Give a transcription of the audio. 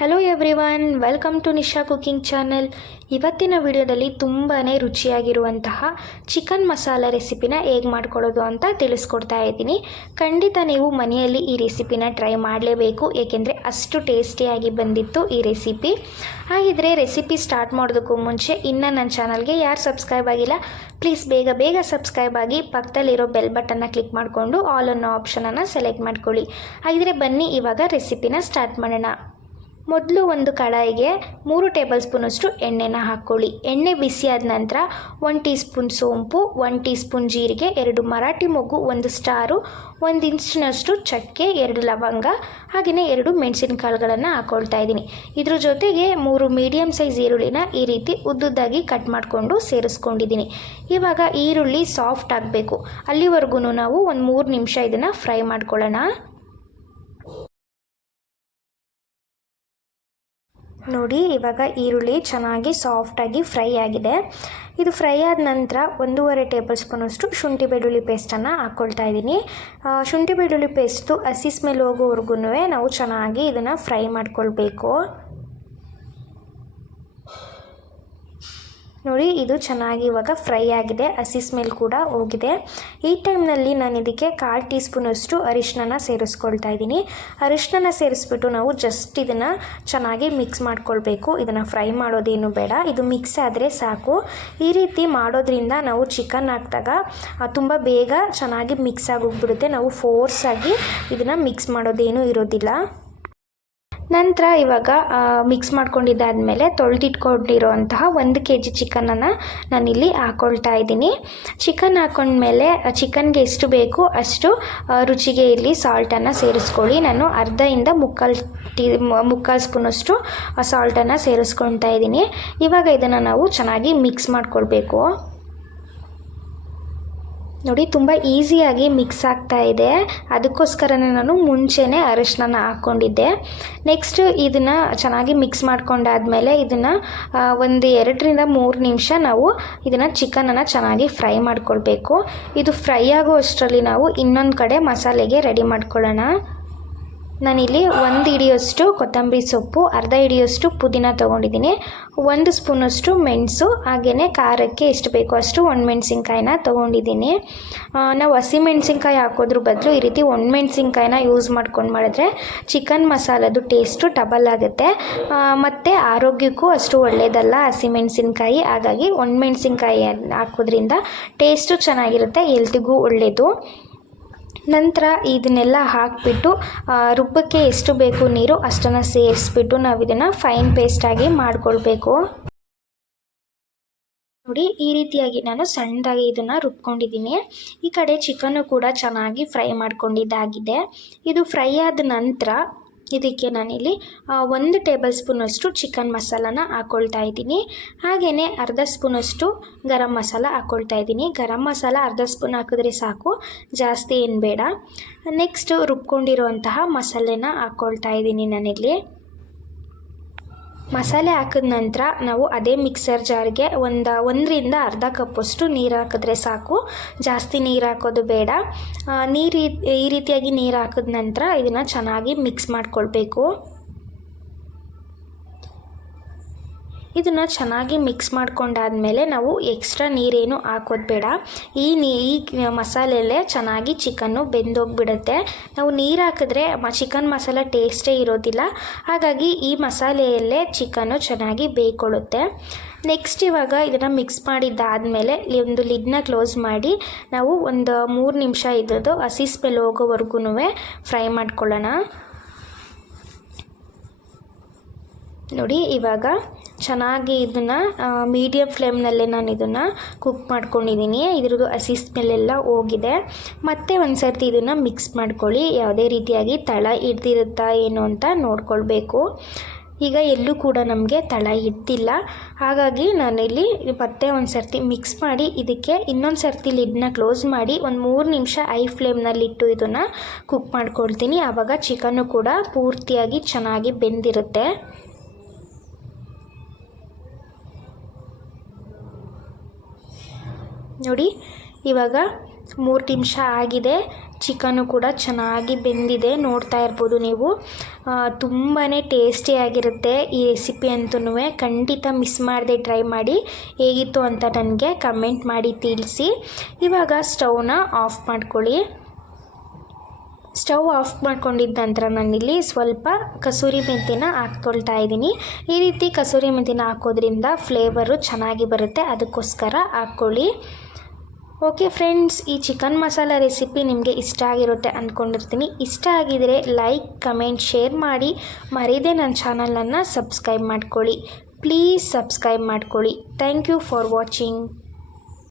Hello everyone welcome to Nisha cooking channel ಇವತ್ತಿನ ವಿಡಿಯೋದಲ್ಲಿ ತುಂಬಾ ರುಚಿಯಾಗಿರುವಂತಹ ಚಿಕನ್ ಮಸಾಲ ರೆಸಿಪಿನ ಹೇಗೆ ಮಾಡ್ಕೊಳ್ಳೋದು ಅಂತ ತಿಳಿಸ್ಕೊಡ್ತಾ ಇದ್ದೀನಿ. ಖಂಡಿತ ನೀವು ಮನೆಯಲ್ಲಿ ಈ ರೆಸಿಪಿನ ಟ್ರೈ ಮಾಡಲೇಬೇಕು, ಏಕೆಂದರೆ ಅಷ್ಟು ಟೇಸ್ಟಿಯಾಗಿ ಬಂದಿತ್ತು ಈ ರೆಸಿಪಿ ಹಾಗಿದ್ರೆ ರೆಸಿಪಿ ಸ್ಟಾರ್ಟ್ ಮಾಡೋದಕ್ಕೂ ಮುಂಚೆ ಇನ್ನು ನನ್ನ ಚಾನಲ್ಗೆ ಯಾರು ಸಬ್ಸ್ಕ್ರೈಬ್ ಆಗಿಲ್ಲ ಪ್ಲೀಸ್ ಬೇಗ ಬೇಗ ಸಬ್ಸ್ಕ್ರೈಬ್ ಆಗಿ ಪಕ್ಕದಲ್ಲಿರೋ ಬೆಲ್ ಬಟನ್ನ ಕ್ಲಿಕ್ ಮಾಡಿಕೊಂಡು ಆಲ್ ಅನ್ನೋ ಆಪ್ಷನನ್ನು ಸೆಲೆಕ್ಟ್ ಮಾಡ್ಕೊಳ್ಳಿ. ಹಾಗಿದ್ರೆ ಬನ್ನಿ ಇವಾಗ ರೆಸಿಪಿನ ಸ್ಟಾರ್ಟ್ ಮಾಡೋಣ. ಮೊದಲು ಒಂದು ಕಡಾಯಿಗೆ ಮೂರು ಟೇಬಲ್ ಸ್ಪೂನಷ್ಟು ಎಣ್ಣೆನ ಹಾಕ್ಕೊಳ್ಳಿ. ಎಣ್ಣೆ ಬಿಸಿಯಾದ ನಂತರ ಒನ್ ಟೀ ಸ್ಪೂನ್ ಸೋಂಪು ಒನ್ ಟೀ ಸ್ಪೂನ್ ಜೀರಿಗೆ, ಎರಡು ಮರಾಠಿ ಮೊಗ್ಗು, ಒಂದು ಸ್ಟಾರು, ಒಂದು ಇಂಚಿನಷ್ಟು ಚಕ್ಕೆ, ಎರಡು ಲವಂಗ ಹಾಗೆಯೇ ಎರಡು ಮೆಣಸಿನಕಾಳುಗಳನ್ನು ಹಾಕ್ಕೊಳ್ತಾ ಇದ್ದೀನಿ. ಇದ್ರ ಜೊತೆಗೆ ಮೂರು ಮೀಡಿಯಮ್ ಸೈಜ್ ಈರುಳ್ಳಿನ ಈ ರೀತಿ ಉದ್ದುದ್ದಾಗಿ ಕಟ್ ಮಾಡಿಕೊಂಡು ಸೇರಿಸ್ಕೊಂಡಿದ್ದೀನಿ. ಇವಾಗ ಈರುಳ್ಳಿ ಸಾಫ್ಟ್ ಆಗಬೇಕು. ಅಲ್ಲಿವರೆಗೂ ನಾವು ಒಂದು ಮೂರು ನಿಮಿಷ ಇದನ್ನು ಫ್ರೈ ಮಾಡ್ಕೊಳ್ಳೋಣ. ನೋಡಿ, ಇವಾಗ ಈರುಳ್ಳಿ ಚೆನ್ನಾಗಿ ಸಾಫ್ಟಾಗಿ ಫ್ರೈ ಆಗಿದೆ. ಇದು ಫ್ರೈ ಆದ ನಂತರ ಒಂದೂವರೆ ಟೇಬಲ್ ಸ್ಪೂನಷ್ಟು ಶುಂಠಿ ಬೆಳ್ಳುಳ್ಳಿ ಪೇಸ್ಟನ್ನು ಹಾಕ್ಕೊಳ್ತಾ ಇದ್ದೀನಿ. ಶುಂಠಿ ಬೆಳ್ಳುಳ್ಳಿ ಪೇಸ್ಟು ಹಸಿ ಸ್ಮೆಲ್ ಹೋಗೋವರೆಗೂ ನಾವು ಚೆನ್ನಾಗಿ ಇದನ್ನು ಫ್ರೈ ಮಾಡ್ಕೊಳ್ಬೇಕು. ನೋಡಿ, ಇದು ಚೆನ್ನಾಗಿ ಇವಾಗ ಫ್ರೈ ಆಗಿದೆ. ಹಸಿ ಸ್ಮೆಲ್ ಕೂಡ ಹೋಗಿದೆ. ಈ ಟೈಮ್ನಲ್ಲಿ ನಾನು ಇದಕ್ಕೆ ಕಾಲು ಟೀ ಸ್ಪೂನಷ್ಟು ಅರಿಶಿನ ಸೇರಿಸ್ಕೊಳ್ತಾ ಇದ್ದೀನಿ. ಅರಿಶಿನ ಸೇರಿಸ್ಬಿಟ್ಟು ನಾವು ಜಸ್ಟ್ ಇದನ್ನು ಚೆನ್ನಾಗಿ ಮಿಕ್ಸ್ ಮಾಡ್ಕೊಳ್ಬೇಕು. ಇದನ್ನು ಫ್ರೈ ಮಾಡೋದೇನು ಬೇಡ. ಇದು ಮಿಕ್ಸ್ ಆದರೆ ಸಾಕು. ಈ ರೀತಿ ಮಾಡೋದ್ರಿಂದ ನಾವು ಚಿಕನ್ ಹಾಕಿದಾಗ ತುಂಬ ಬೇಗ ಚೆನ್ನಾಗಿ ಮಿಕ್ಸ್ ಆಗೋಗ್ಬಿಡುತ್ತೆ. ನಾವು ಫೋರ್ಸಾಗಿ ಇದನ್ನು ಮಿಕ್ಸ್ ಮಾಡೋದೇನು ಇರೋದಿಲ್ಲ. ನಂತರ ಇವಾಗ ಮಿಕ್ಸ್ ಮಾಡ್ಕೊಂಡಿದ್ದಾದಮೇಲೆ ತೊಳೆದಿಟ್ಕೊಂಡಿರೋಂತಹ ಒಂದು ಕೆ ಜಿ ಚಿಕನನ್ನು ನಾನಿಲ್ಲಿ ಹಾಕ್ಕೊಳ್ತಾ ಇದ್ದೀನಿ. ಚಿಕನ್ ಹಾಕೊಂಡ್ಮೇಲೆ ಚಿಕನ್ಗೆ ಎಷ್ಟು ಬೇಕು ಅಷ್ಟು ರುಚಿಗೆ ಇಲ್ಲಿ ಸಾಲ್ಟನ್ನು ಸೇರಿಸ್ಕೊಳ್ಳಿ. ನಾನು ಅರ್ಧದಿಂದ ಮುಕ್ಕಾಲು ಟೀ, ಮುಕ್ಕಾಲು ಸ್ಪೂನಷ್ಟು ಸಾಲ್ಟನ್ನು ಸೇರಿಸ್ಕೊಳ್ತಾ ಇದ್ದೀನಿ. ಇವಾಗ ಇದನ್ನು ನಾವು ಚೆನ್ನಾಗಿ ಮಿಕ್ಸ್ ಮಾಡ್ಕೊಳ್ಬೇಕು. ನೋಡಿ, ತುಂಬ ಈಸಿಯಾಗಿ ಮಿಕ್ಸ್ ಆಗ್ತಾ ಇದೆ. ಅದಕ್ಕೋಸ್ಕರನೇ ನಾನು ಮುಂಚೆನೇ ಅರಿಶಿನ ಹಾಕ್ಕೊಂಡಿದ್ದೆ. ನೆಕ್ಸ್ಟ್ ಇದನ್ನು ಚೆನ್ನಾಗಿ ಮಿಕ್ಸ್ ಮಾಡ್ಕೊಂಡಾದ್ಮೇಲೆ ಇದನ್ನು ಒಂದು ಎರಡರಿಂದ ಮೂರು ನಿಮಿಷ ನಾವು ಇದನ್ನು ಚಿಕನನ್ನು ಚೆನ್ನಾಗಿ ಫ್ರೈ ಮಾಡ್ಕೊಳ್ಬೇಕು. ಇದು ಫ್ರೈ ಆಗೋ ಅಷ್ಟರಲ್ಲಿ ನಾವು ಇನ್ನೊಂದು ಕಡೆ ಮಸಾಲೆಗೆ ರೆಡಿ ಮಾಡ್ಕೊಳ್ಳೋಣ. ನಾನಿಲ್ಲಿ ಒಂದು ಹಿಡಿಯೋಷ್ಟು ಕೊತ್ತಂಬರಿ ಸೊಪ್ಪು, ಅರ್ಧ ಹಿಡಿಯೋಷ್ಟು ಪುದೀನ ತೊಗೊಂಡಿದ್ದೀನಿ. ಒಂದು ಸ್ಪೂನಷ್ಟು ಮೆಣಸು ಹಾಗೆಯೇ ಖಾರಕ್ಕೆ ಎಷ್ಟು ಬೇಕೋ ಅಷ್ಟು ಒಣಮೆಣ್ಸಿನ್ಕಾಯಿನ ತೊಗೊಂಡಿದ್ದೀನಿ. ನಾವು ಹಸಿ ಮೆಣಸಿನ್ಕಾಯಿ ಹಾಕೋದ್ರ ಬದಲು ಈ ರೀತಿ ಒಣಮೆಣ್ಸಿನ್ಕಾಯಿನ ಯೂಸ್ ಮಾಡ್ಕೊಂಡು ಮಾಡಿದ್ರೆ ಚಿಕನ್ ಮಸಾಲದು ಟೇಸ್ಟು ಡಬಲ್ ಆಗುತ್ತೆ. ಮತ್ತು ಆರೋಗ್ಯಕ್ಕೂ ಅಷ್ಟು ಒಳ್ಳೆಯದಲ್ಲ ಹಸಿ ಮೆಣಸಿನ್ಕಾಯಿ. ಹಾಗಾಗಿ ಒಣಮೆಣ್ಸಿನ್ಕಾಯಿ ಹಾಕೋದ್ರಿಂದ ಟೇಸ್ಟು ಚೆನ್ನಾಗಿರುತ್ತೆ ಹೆಲ್ತಿಗೂ ಒಳ್ಳೆಯದು ನಂತರ ಇದನ್ನೆಲ್ಲ ಹಾಕಿಬಿಟ್ಟು ರುಬ್ಬಕ್ಕೆ ಎಷ್ಟು ಬೇಕು ನೀರು ಅಷ್ಟನ್ನು ಸೇರಿಸ್ಬಿಟ್ಟು ನಾವು ಇದನ್ನು ಫೈನ್ ಪೇಸ್ಟಾಗಿ ಮಾಡಿಕೊಳ್ಬೇಕು. ನೋಡಿ, ಈ ರೀತಿಯಾಗಿ ನಾನು ಸಣ್ಣದಾಗಿ ಇದನ್ನು ರುಬ್ಕೊಂಡಿದ್ದೀನಿ. ಈ ಕಡೆ ಚಿಕನ್ನು ಕೂಡ ಚೆನ್ನಾಗಿ ಫ್ರೈ ಮಾಡ್ಕೊಂಡಿದ್ದಾಗಿದೆ. ಇದು ಫ್ರೈ ಆದ ನಂತರ ಇದಕ್ಕೆ ನಾನಿಲ್ಲಿ ಒಂದು ಟೇಬಲ್ ಸ್ಪೂನಷ್ಟು ಚಿಕನ್ ಮಸಾಲಾನ ಹಾಕ್ಕೊಳ್ತಾ ಇದ್ದೀನಿ. ಹಾಗೆಯೇ ಅರ್ಧ ಸ್ಪೂನಷ್ಟು ಗರಂ ಮಸಾಲ ಹಾಕ್ಕೊಳ್ತಾ ಇದ್ದೀನಿ. ಗರಂ ಮಸಾಲ ಅರ್ಧ ಸ್ಪೂನ್ ಹಾಕಿದ್ರೆ ಸಾಕು, ಜಾಸ್ತಿ ಏನು ಬೇಡ. ನೆಕ್ಸ್ಟು ರುಬ್ಕೊಂಡಿರುವಂತಹ ಮಸಾಲೆನ ಹಾಕ್ಕೊಳ್ತಾ ಇದ್ದೀನಿ ನಾನಿಲ್ಲಿ. ಮಸಾಲೆ ಹಾಕಿದ ನಂತರ ನಾವು ಅದೇ ಮಿಕ್ಸರ್ ಜಾರ್ಗೆ ಒಂದು, ಒಂದರಿಂದ ಅರ್ಧ ಕಪ್ಪಷ್ಟು ನೀರು ಹಾಕಿದ್ರೆ ಸಾಕು. ಜಾಸ್ತಿ ನೀರು ಹಾಕೋದು ಬೇಡ. ನೀರು ಈ ರೀತಿಯಾಗಿ ನೀರು ಹಾಕಿದ ನಂತರ ಇದನ್ನು ಚೆನ್ನಾಗಿ ಮಿಕ್ಸ್ ಮಾಡ್ಕೊಳ್ಬೇಕು. ಇದನ್ನು ಚೆನ್ನಾಗಿ ಮಿಕ್ಸ್ ಮಾಡ್ಕೊಂಡಾದ್ಮೇಲೆ ನಾವು ಎಕ್ಸ್ಟ್ರಾ ನೀರೇನು ಹಾಕೋದು ಬೇಡ ಈ ನೀ, ಈ ಮಸಾಲೆಯಲ್ಲೇ ಚೆನ್ನಾಗಿ ಚಿಕನ್ನು ಬೆಂದೋಗ್ಬಿಡುತ್ತೆ. ನಾವು ನೀರು ಹಾಕಿದ್ರೆ ಚಿಕನ್ ಮಸಾಲ ಟೇಸ್ಟೇ ಇರೋದಿಲ್ಲ. ಹಾಗಾಗಿ ಈ ಮಸಾಲೆಯಲ್ಲೇ ಚಿಕನ್ನು ಚೆನ್ನಾಗಿ ಬೇಯ್ಕೊಳ್ಳುತ್ತೆ. ನೆಕ್ಸ್ಟ್ ಇವಾಗ ಇದನ್ನು ಮಿಕ್ಸ್ ಮಾಡಿದ್ದಾದಮೇಲೆ ಒಂದು ಲಿಡ್ನ ಕ್ಲೋಸ್ ಮಾಡಿ ನಾವು ಒಂದು ಮೂರು ನಿಮಿಷ ಇದ್ದದ್ದು ಹಸಿ ಸ್ಮೆಲ್ ಹೋಗೋವರೆಗೂ ಫ್ರೈ ಮಾಡ್ಕೊಳ್ಳೋಣ. ನೋಡಿ, ಇವಾಗ ಚೆನ್ನಾಗಿ ಇದನ್ನು ಮೀಡಿಯಮ್ ಫ್ಲೇಮ್ನಲ್ಲೇ ನಾನು ಇದನ್ನು ಕುಕ್ ಮಾಡ್ಕೊಂಡಿದ್ದೀನಿ ಇದ್ರದ್ದು ಹಸಿ ಸ್ಮೆಲ್ಲೆಲ್ಲ ಹೋಗಿದೆ. ಮತ್ತೆ ಒಂದು ಸರ್ತಿ ಇದನ್ನು ಮಿಕ್ಸ್ ಮಾಡ್ಕೊಳ್ಳಿ. ಯಾವುದೇ ರೀತಿಯಾಗಿ ತಳ ಹಿಡ್ದಿರುತ್ತಾ ಏನು ಅಂತ ನೋಡ್ಕೊಳ್ಬೇಕು. ಈಗ ಎಲ್ಲೂ ಕೂಡ ನಮಗೆ ತಳ ಇಡ್ತಿಲ್ಲ ಹಾಗಾಗಿ ನಾನಿಲ್ಲಿ ಮತ್ತೆ ಒಂದು ಸರ್ತಿ ಮಿಕ್ಸ್ ಮಾಡಿ, ಇದಕ್ಕೆ ಇನ್ನೊಂದು ಸರ್ತಿ ಲಿಡ್ನ ಕ್ಲೋಸ್ ಮಾಡಿ ಒಂದು ಮೂರು ನಿಮಿಷ ಐ ಫ್ಲೇಮ್ನಲ್ಲಿಟ್ಟು ಇದನ್ನು ಕುಕ್ ಮಾಡ್ಕೊಳ್ತೀನಿ. ಆವಾಗ ಚಿಕನ್ನು ಕೂಡ ಪೂರ್ತಿಯಾಗಿ ಚೆನ್ನಾಗಿ ಬೆಂದಿರುತ್ತೆ. ನೋಡಿ, ಇವಾಗ ಮೂರು ನಿಮಿಷ ಆಗಿದೆ. ಚಿಕನು ಕೂಡ ಚೆನ್ನಾಗಿ ಬೆಂದಿದೆ. ನೋಡ್ತಾ ಇರ್ಬೋದು ನೀವು. ತುಂಬಾ ಟೇಸ್ಟಿಯಾಗಿರುತ್ತೆ ಈ ರೆಸಿಪಿ ಅಂತೂ ಖಂಡಿತ ಮಿಸ್ ಮಾಡದೆ ಟ್ರೈ ಮಾಡಿ. ಹೇಗಿತ್ತು ಅಂತ ನನಗೆ ಕಮೆಂಟ್ ಮಾಡಿ ತಿಳಿಸಿ. ಇವಾಗ ಸ್ಟವ್ನ ಆಫ್ ಮಾಡ್ಕೊಳ್ಳಿ. ಸ್ಟವ್ ಆಫ್ ಮಾಡ್ಕೊಂಡಿದ್ದ ನಂತರ ನಾನಿಲ್ಲಿ ಸ್ವಲ್ಪ ಕಸೂರಿ ಮೆಂತಿನ ಹಾಕ್ಕೊಳ್ತಾ ಇದ್ದೀನಿ. ಈ ರೀತಿ ಕಸೂರಿ ಮೆಂತಿನ ಹಾಕೋದ್ರಿಂದ ಫ್ಲೇವರು ಚೆನ್ನಾಗಿ ಬರುತ್ತೆ. ಅದಕ್ಕೋಸ್ಕರ ಹಾಕ್ಕೊಳ್ಳಿ. ಓಕೆ ಫ್ರೆಂಡ್ಸ್, ಈ ಚಿಕನ್ ಮಸಾಲ ರೆಸಿಪಿ ನಿಮಗೆ ಇಷ್ಟ ಆಗಿರುತ್ತೆ ಅಂದ್ಕೊಂಡಿರ್ತೀನಿ ಇಷ್ಟ ಆಗಿದರೆ ಲೈಕ್, ಕಮೆಂಟ್, ಶೇರ್ ಮಾಡಿ. ಮರೀದೆ ನನ್ನ ಚಾನಲನ್ನು ಸಬ್ಸ್ಕ್ರೈಬ್ ಮಾಡ್ಕೊಳ್ಳಿ. ಪ್ಲೀಸ್ ಸಬ್ಸ್ಕ್ರೈಬ್ ಮಾಡ್ಕೊಳ್ಳಿ. Thank you for watching.